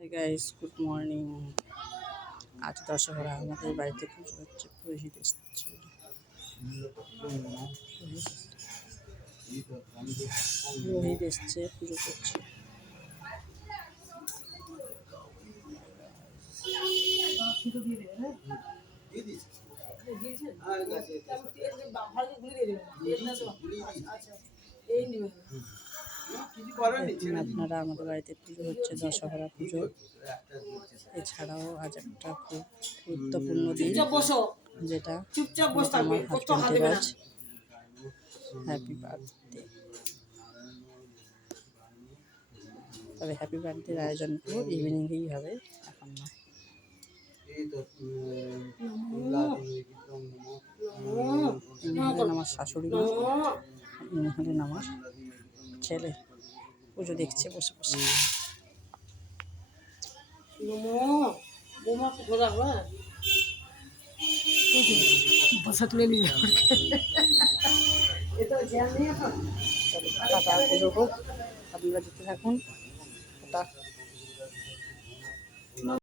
Hey guys, good morning. আজ দশহরা আমাদের বাড়িতে পুজো হচ্ছে, পুরোহিত এসেছে। পুরোহিত এসছে, পুজো করছে। আপনারা আমাদের বাড়িতে পুজো হচ্ছে, দশহরা পুজো। এছাড়াও আজ একটা খুব গুরুত্বপূর্ণ দিন, যেটা আমার হাজবেন্ডের আজ হ্যাপি বার্থডে। তবে হ্যাপি বার্থডের আয়োজন পুরো ইভিনিংয়েই হবে, এখন না। ইনি হলেন আমার শাশুড়ি মা, ইনি হলেন আমার ছেলে। পুজো দেখছে বসে বসে। বসা তুলে নিয়ে টাটা, পুজো হোক, আপনারা দেখতে থাকুন। টাটা।